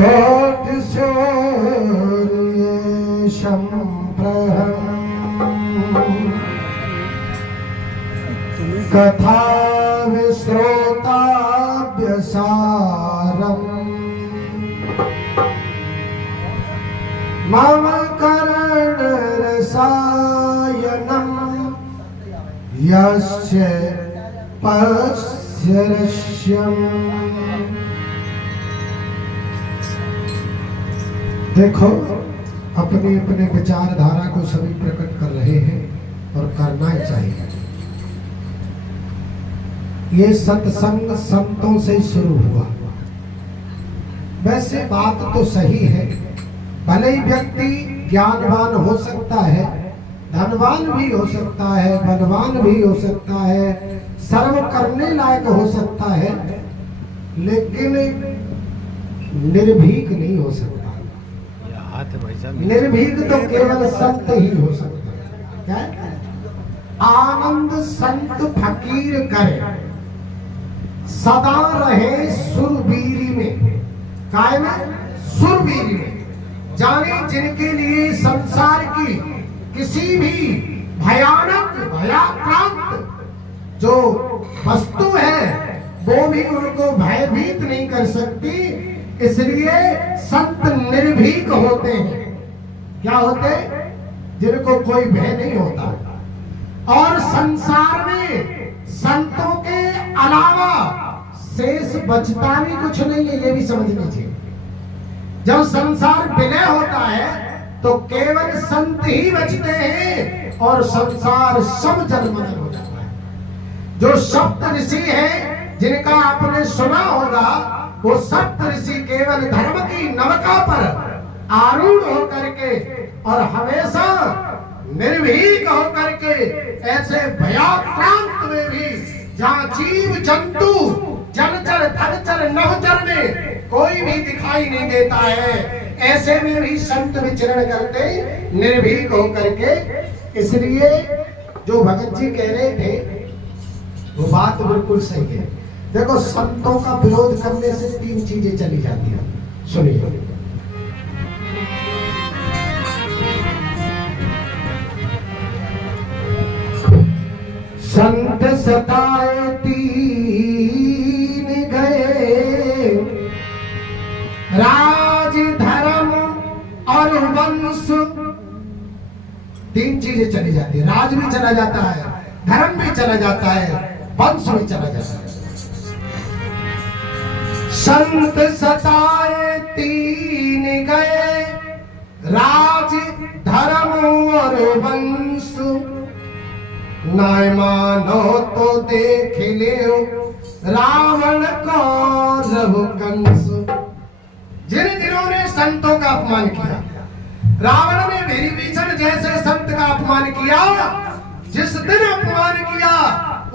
कोटिसूर्येशं कथा विश्रोताभ्यसारम् मम कर्णरसायनं यस्य पश्यरश्यम्। देखो अपने अपने विचारधारा को सभी प्रकट कर रहे हैं और करना ही चाहिए। ये सत्संग संतों से शुरू हुआ। वैसे बात तो सही है, भले ही व्यक्ति ज्ञानवान हो सकता है, धनवान भी हो सकता है, बलवान भी हो सकता है, सर्व करने लायक हो सकता है, लेकिन निर्भीक नहीं हो सकता। निर्भीक तो केवल संत ही हो सकता है। क्या? आनंद संत फकीर करे, सदा रहे सुरबीरी में। काय में? सुरबीरी में। जाने जिनके लिए संसार की किसी भी भयानक भयाक्रांत जो वस्तु है वो भी उनको भयभीत नहीं कर सकती, इसलिए संत निर्भीक होते हैं। क्या होते? जिनको कोई भय नहीं होता। और संसार में संतों के अलावा शेष बचता भी कुछ नहीं है, ये भी समझ लीजिए। जब संसार विलय होता है तो केवल संत ही बचते हैं और संसार सब जलमग्न हो जाता है। जो सप्त ऋषि हैं जिनका आपने सुना होगा, वो सप्त ऋषि केवल धर्म की नवका पर आरूढ़ होकर के और हमेशा निर्भीक होकर के ऐसे भयाक्रांत में भी जहाँ जीव जंतु जलचर थलचर नभचर में कोई भी दिखाई नहीं देता है, ऐसे में भी संत विचरण करते निर्भीक होकर के। इसलिए जो भगत जी कह रहे थे वो बात बिल्कुल सही है। देखो संतों का विरोध करने से तीन चीजें चली जाती हैं। सुनिए, संत सताए तीन गए, राज धर्म और वंश। तीन चीजें चली जाती है। राज भी चला जाता है, धर्म भी चला जाता है, वंश भी चला जाता है। संत सताए तीन गए, राज धर्म और वंश। नाय मानो तो देख ले रावण को रघु कंस। जिन्होंने संतों का अपमान किया, रावण ने विभीषण जैसे संत का अपमान किया, जिस दिन अपमान किया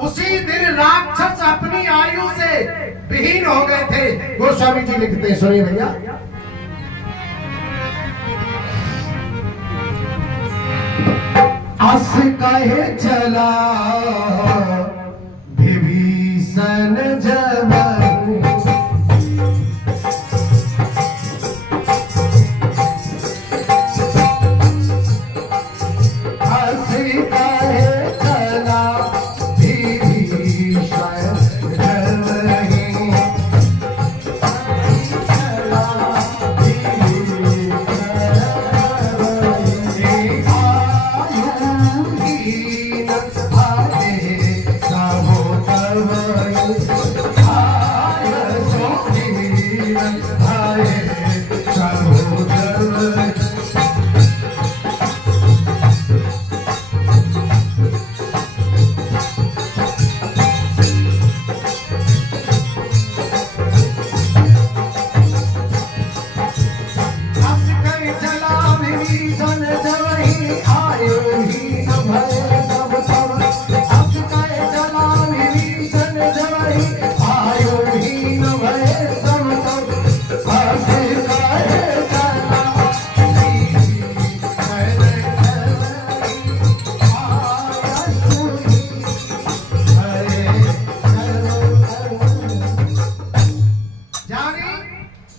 उसी दिन राक्षस अपनी आयु से विहीन हो गए थे। गोस्वामी जी लिखते हैं, सुनिए भैया। अस कहे चला विभीषण जवन,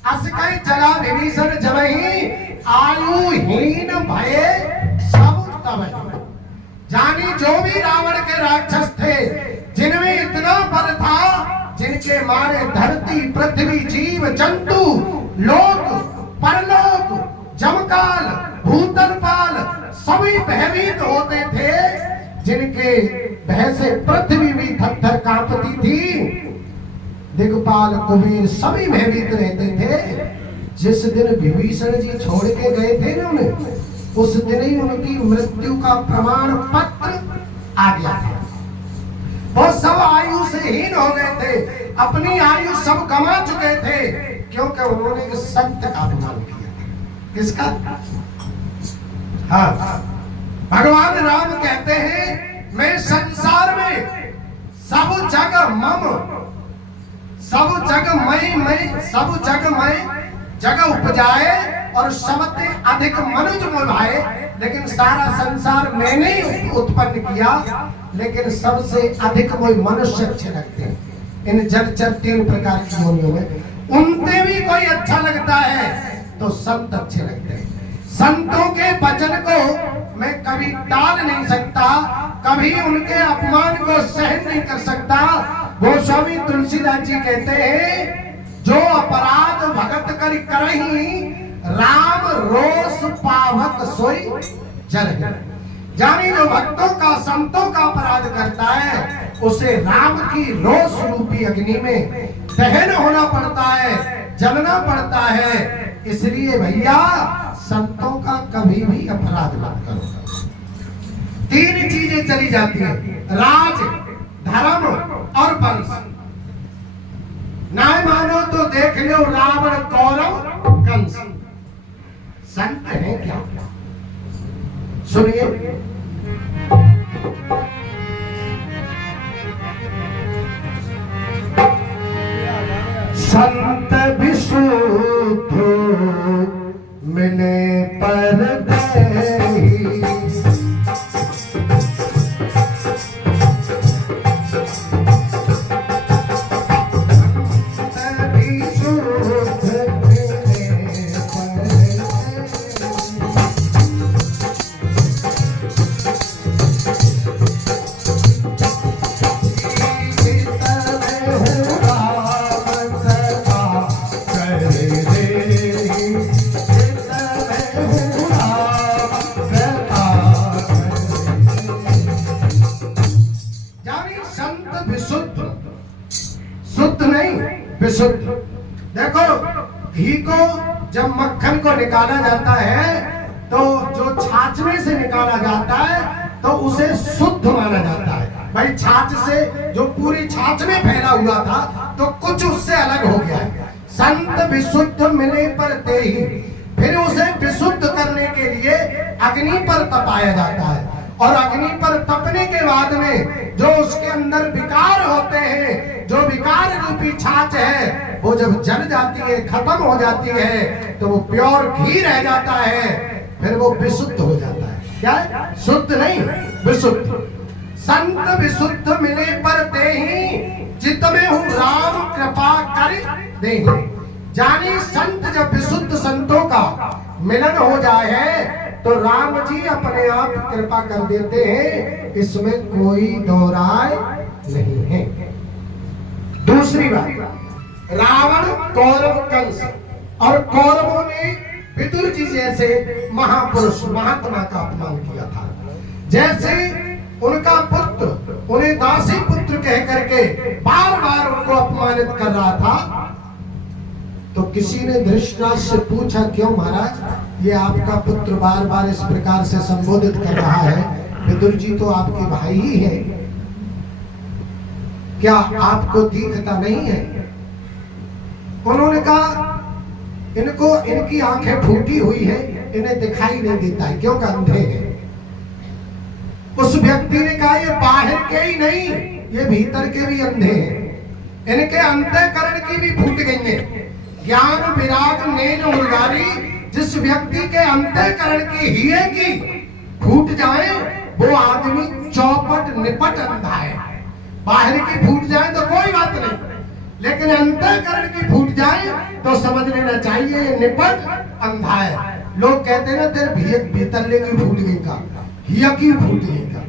अस कई जला विभीषण जबहि आयुहीन भये सब तब। जानी जो भी रावण के राक्षस थे, जिनमें इतना बल था, जिनके मारे धरती पृथ्वी जीव जंतु लोक परलोक जमकाल भूतलपाल सभी भयभीत होते थे, जिनके भय से पृथ्वी भी थर-थर कांपती थी, दिग्पाल कुबेर सभी भयभीत रहते थे। जिस दिन विभीषण जी छोड़ के गए थे ना उन्हें, उस दिन ही उनकी मृत्यु का प्रमाण पत्र आ गया था। वो सब आयु से हीन हो गए थे, अपनी आयु सब गंवा चुके थे, क्योंकि उन्होंने एक सत्य का अपमान किया था। किसका? हाँ, भगवान राम कहते हैं मैं संसार में सब जग मम, सब जग मैं सब जग मैं जगह उपजाए और सबसे अधिक मनुज भाए, लेकिन सारा संसार मैंने उत्पन्न किया, लेकिन सबसे अधिक वही मनुष्य अच्छे लगते हैं। इन जलचर 3 प्रकार की योनियों में उनसे भी कोई अच्छा लगता है तो संत अच्छे लगते हैं। संतों के वचन को मैं कभी टाल नहीं सकता, कभी उनके अपमान को सहन नहीं कर सकता। गोस्वामी तुलसीदास जी कहते हैं जो अपराध भगत कर करही, राम रोष पावक सोई जल। जानी जो भक्तों का संतों का अपराध करता है, उसे राम की रोष रूपी अग्नि में दहन होना पड़ता है, जलना पड़ता है। इसलिए भैया संतों का कभी भी अपराध मत करो। 3 चीजें चली जाती है, राज धर्म और वंश। ना मानो तो देख लो रावण कौरव कंस। संत है क्या? सुनिए, संत विशुद्ध मिले पर देहि, विशुद्ध। देखो घी को जब मक्खन को निकाला जाता है तो जो छाछ में से निकाला जाता है तो उसे शुद्ध माना जाता है। भाई छाछ से जो पूरी छाछ में फैला हुआ था तो कुछ उससे अलग हो गया है। संत विशुद्ध मिले पर तेहि, फिर उसे विशुद्ध करने के लिए अग्नि पर तपाया जाता है, और अग्नि पर तपने के बाद में जो उसके अंदर विकार होते हैं, जो विकार रूपी छाछ है, वो जब जल जाती है, खत्म हो जाती है, तो वो प्योर घी रह जाता है, फिर वो विशुद्ध हो जाता है। क्या है? शुद्ध नहीं, विशुद्ध। संत विशुद्ध मिले पर तेहि, चित्त में हूँ राम कृपा कर देहि। जानी संत जब विशुद्ध संतों का मिलन हो जाए तो राम जी अपने आप कृपा कर देते हैं, इसमें कोई दो राय नहीं है। दूसरी बात, रावण कौरव कंस, और कौरवों ने विदुर जी जैसे महापुरुष महात्मा का अपमान किया था। जैसे उनका पुत्र उन्हें दासी पुत्र कह करके बार बार उनको अपमानित कर रहा था, तो किसी ने धृतराष्ट्र से पूछा, क्यों महाराज ये आपका पुत्र बार बार इस प्रकार से संबोधित कर रहा है? विदुर जी तो आपके भाई ही है, क्या आपको दिखता नहीं है? उन्होंने कहा इनको इनकी आंखें फूटी हुई है, इन्हें दिखाई नहीं देता है, क्यों अंधे हैं। उस व्यक्ति ने कहा ये बाहर के ही नहीं, ये भीतर के भी अंधे हैं, इनके अंतःकरण की भी फूट गई है। ज्ञान विराग नैन उर्गारी, जिस व्यक्ति के अंतःकरण की हिये की फूट जाए वो आदमी चौपट निपट अंधा है। बाहर की फूट जाए तो कोई बात नहीं, लेकिन अंतःकरण की फूट जाए तो समझ लेना चाहिए ये निपट अंधा है। लोग कहते हैं ना तेरे भीतरले की फूट गई का, हिया की फूट गई का।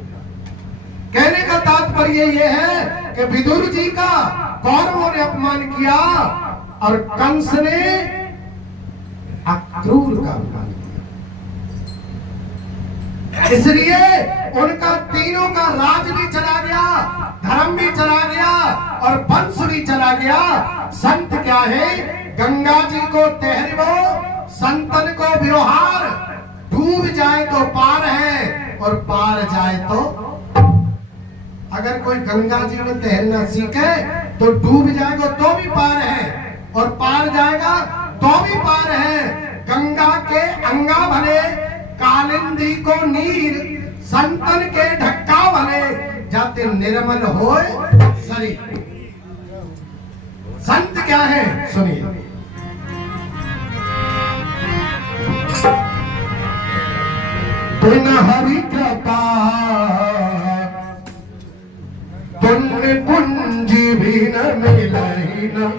कहने का तात्पर्य ये है कि विदुर जी का कौरवों ने अपमान किया और कंस ने अक्रूर का अपमान किया, इसलिए उनका तीनों का राज भी चला गया, धर्म भी चला गया और वंश भी चला गया। संत क्या है? गंगा जी को तैरवो, संतन को व्यवहार, डूब जाए तो पार है और पार जाए तो। अगर कोई गंगा जी में तैरना सीखे तो डूब जाएगा तो भी पार है और पार जाएगा तो भी पार है। गंगा के अंगा भले कालिंदी को नीर, संतन के ढक्का भले जाते निर्मल होए शरीर। संत क्या है सुनिए। तुम हरि कृपा पुण्य पुंज भी न मिलहि न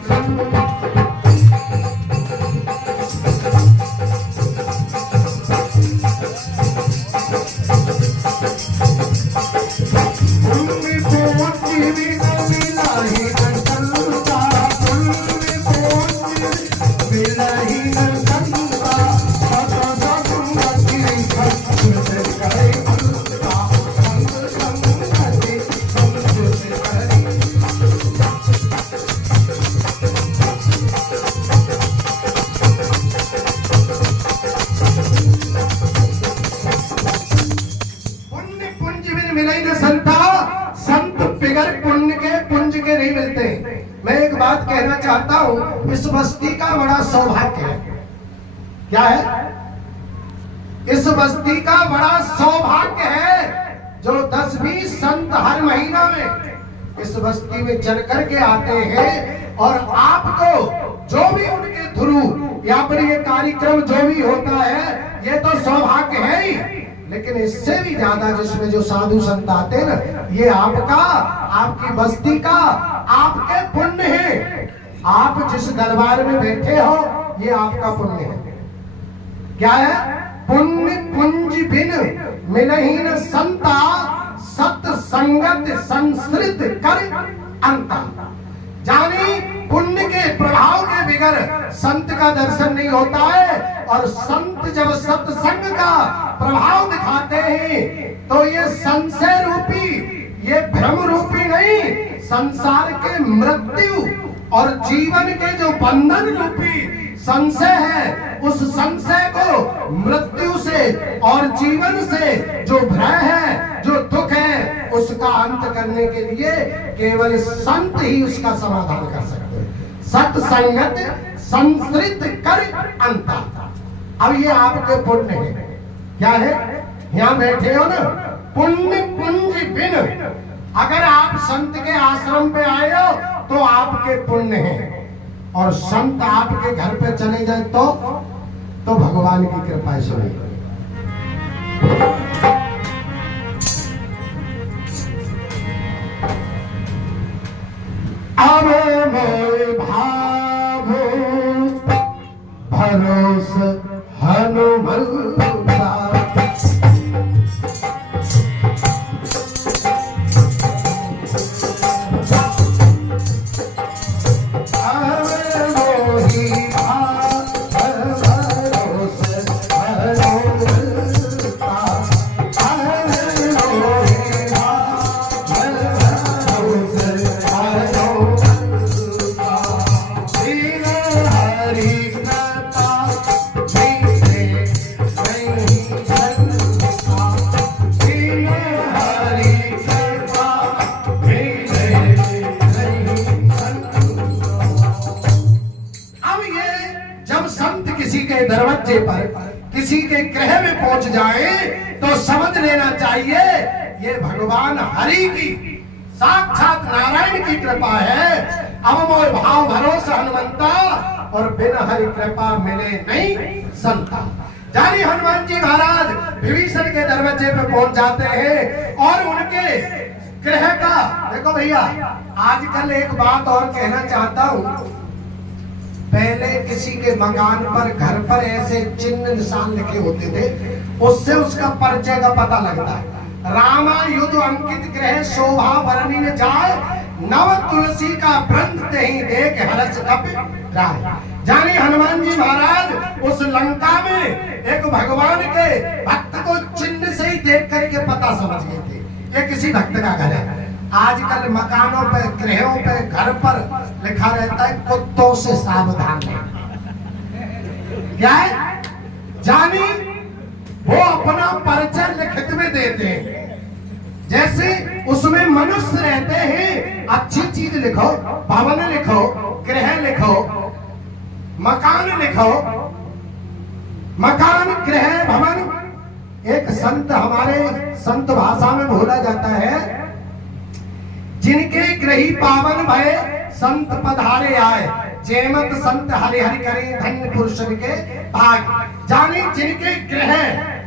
चाहता हूं। इस बस्ती का बड़ा सौभाग्य है। क्या है? इस बस्ती का बड़ा सौभाग्य है जो 10-20 संत हर महीना में इस बस्ती में चल करके आते हैं और आपको जो भी उनके थ्रू या फिर ये कार्यक्रम जो भी होता है ये तो सौभाग्य है ही, लेकिन इससे भी ज्यादा जिसमें जो साधु संत आते हैं ना, ये आपका, आपकी बस्ती का, आपके पुण्य है। आप जिस दरबार में बैठे हो ये आपका पुण्य है। क्या है? पुण्य पुंज बिन मिलहि न संता, सत संगत संस्कृत कर अंता। जानी पुण्य के प्रभाव के बिगर संत का दर्शन नहीं होता है, और संत जब सत्संग का प्रभाव दिखाते हैं तो ये संशय रूपी, ये भ्रम रूपी नहीं, संसार के मृत्यु और जीवन के जो बंधन रूपी संशय है, उस संशय को मृत्यु से और जीवन से जो भय है, जो दुख है, उसका अंत करने के लिए केवल संत ही उसका समाधान कर सकते हैं। सत्संगत संस्कृत कर अंता। अब ये आपके पुण्य है। क्या है? यहाँ बैठे हो ना, पुण्य पुंज बिन, अगर आप संत के आश्रम पे आए हो तो आपके पुण्य है, और संत आपके घर पे चले जाए तो भगवान की कृपा सुनी। अरे मोय भावो भरोस हनुमंता, दरवाजे पर किसी के गृह में पहुंच जाए तो समझ लेना चाहिए ये भगवान हरि की, साक्षात नारायण की कृपा है। अब मोय भाव भरोसा हनुमंता, और बिना हरि कृपा मिले नहीं संता। जानी हनुमान जी महाराज विभीषण के दरवाजे पे पहुंच जाते हैं और उनके ग्रह का देखो भैया, आजकल एक बात और कहना चाहता हूं। पहले किसी के मकान पर, घर पर ऐसे चिन्ह निशान लिखे होते थे, उससे उसका परिचय का पता लगता है। रामा युद्ध अंकित ग्रह शोभा वर्णि न जाए, नव तुलसी का वृंद तेहि देख हर्ष कपि राय। जाने हनुमान जी महाराज उस लंका में एक भगवान के भक्त को चिन्ह से ही देख करके पता समझ गए थे ये किसी भक्त का घर है। आजकल मकानों पे, गृहों पे, घर पर लिखा रहता है कुत्तों से सावधान रहें। क्या है? जानी वो अपना परिचय लिखित में देते हैं। जैसे उसमें मनुष्य रहते हैं, अच्छी चीज लिखो, भवन लिखो, गृह लिखो, मकान लिखो, मकान, गृह, भवन। एक संत हमारे संत भाषा में बोला जाता है, जिनके ग्रही पावन भय संत पधारे आए, जेमत संत हरि हरि करे धन्य पुरुष के भाग। जाने जिनके ग्रह,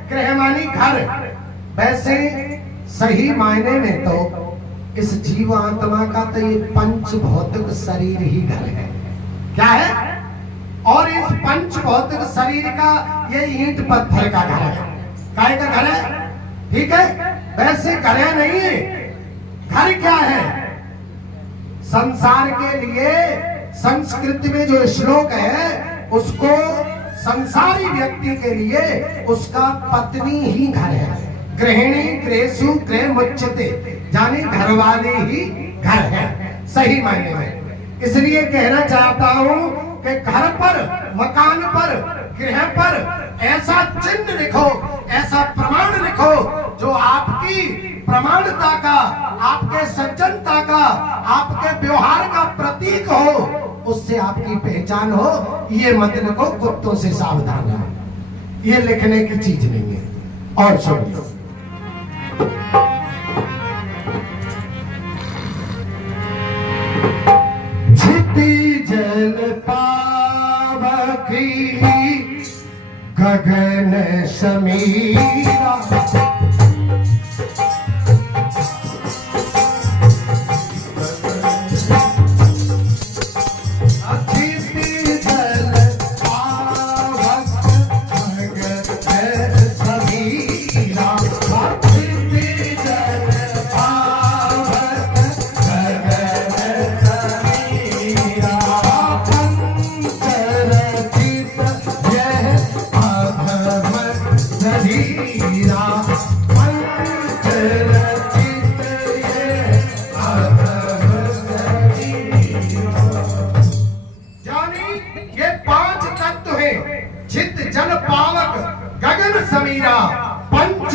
ग्रह मानी घर, वैसे सही मायने में तो इस जीव आत्मा का तो ये पंच भौतिक शरीर ही घर है। क्या है? और इस पंच भौतिक शरीर का ये ईंट पत्थर का घर है। काय का घर है? ठीक है, वैसे घर नहीं है। घर क्या है? संसार के लिए संस्कृत में जो श्लोक है, उसको संसारी व्यक्ति के लिए उसका पत्नी ही घर है। गृहिणी गृहेषु गृह मुच्यते, जाने घर वाले ही घर है सही मायने में। इसलिए कहना चाहता हूं कि घर पर, मकान पर, गृह पर ऐसा चिन्ह लिखो, ऐसा प्रमाण लिखो जो आपकी प्रमाणता का, आपके सज्जनता का, आपके व्यवहार का प्रतीक हो, उससे आपकी पहचान हो। ये मत लिखो कुत्तों से सावधान रहो, ये लिखने की चीज नहीं है। और सुनिए, छिति जल पावकी गगन समीरा,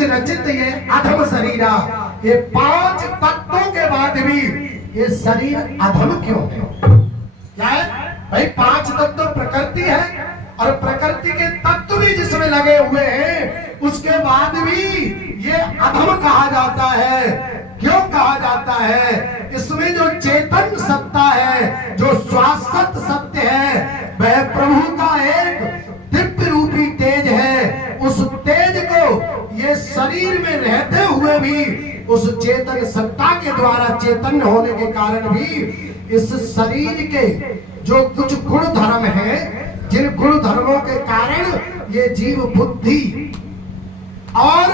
रचित ये अधम शरीरा। ये पांच तत्वों के बाद भी ये शरीर अधम क्यों है? क्या है भाई? पांच तत्व प्रकृति है, और प्रकृति के तत्व भी जिसमें लगे हुए हैं, उसके बाद भी ये अधम कहा जाता है। क्यों कहा जाता है? इसमें जो चेतन सत्ता है, जो शाश्वत सत्य है, वह प्रभु का एक दिव्य रूपी तेज है। उस तेज को ये शरीर में रहते हुए भी, उस चेतन सत्ता के द्वारा चेतन होने के कारण भी, इस शरीर के जो कुछ गुण धर्म है, जिन गुण धर्मों के कारण ये जीव बुद्धि और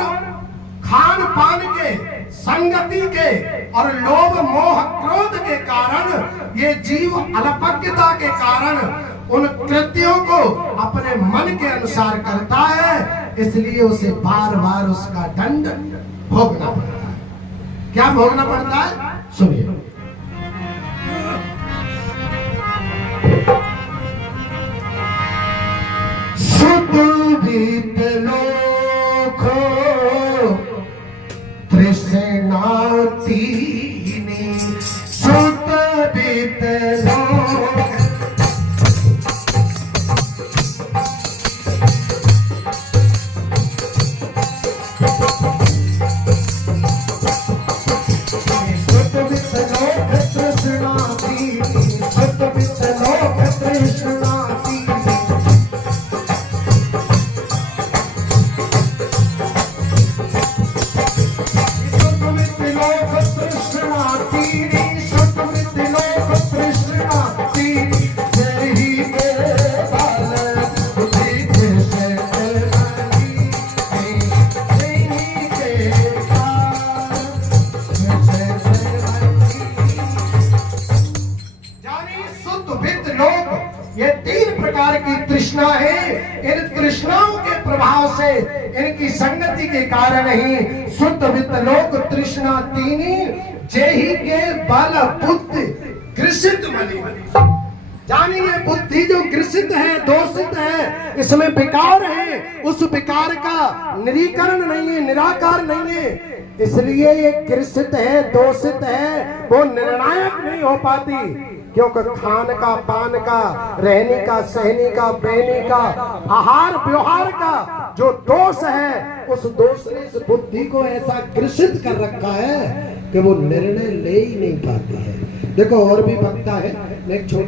खान पान के, संगति के और लोभ मोह क्रोध के कारण ये जीव अल्पज्ञता के कारण उन कृत्यों को अपने मन के अनुसार करता है। इसलिए उसे बार बार उसका दंड भोगना पड़ता है। क्या भोगना पड़ता है? सुनिए, सुदुरित लोको तृष्णाति ने, सुदुरित लोक ये 3 प्रकार की तृष्णा है। इन तृष्णाओं के प्रभाव से, इनकी संगति के कारण ही शुद्ध वित्त लोक तृष्णा तीनी जेहि के बल बुद्धि ग्रसित मलि। जानिए बुद्धि जो ग्रसित है, दोषित है, इसमें विकार है, उस विकार का निरीकरण नहीं है, निराकार नहीं है, इसलिए ये ग्रसित है, दोषित है, वो निर्णायक नहीं हो पाती। क्योंकि खान का, पान का, रहने का, सहने का, पहने का, आहार व्यवहार का जो दोष है, उस दोष ने इस बुद्धि को ऐसा ग्रसित कर रखा है कि वो निर्णय ले ही नहीं पाती है। देखो और भी भक्ता है, मैं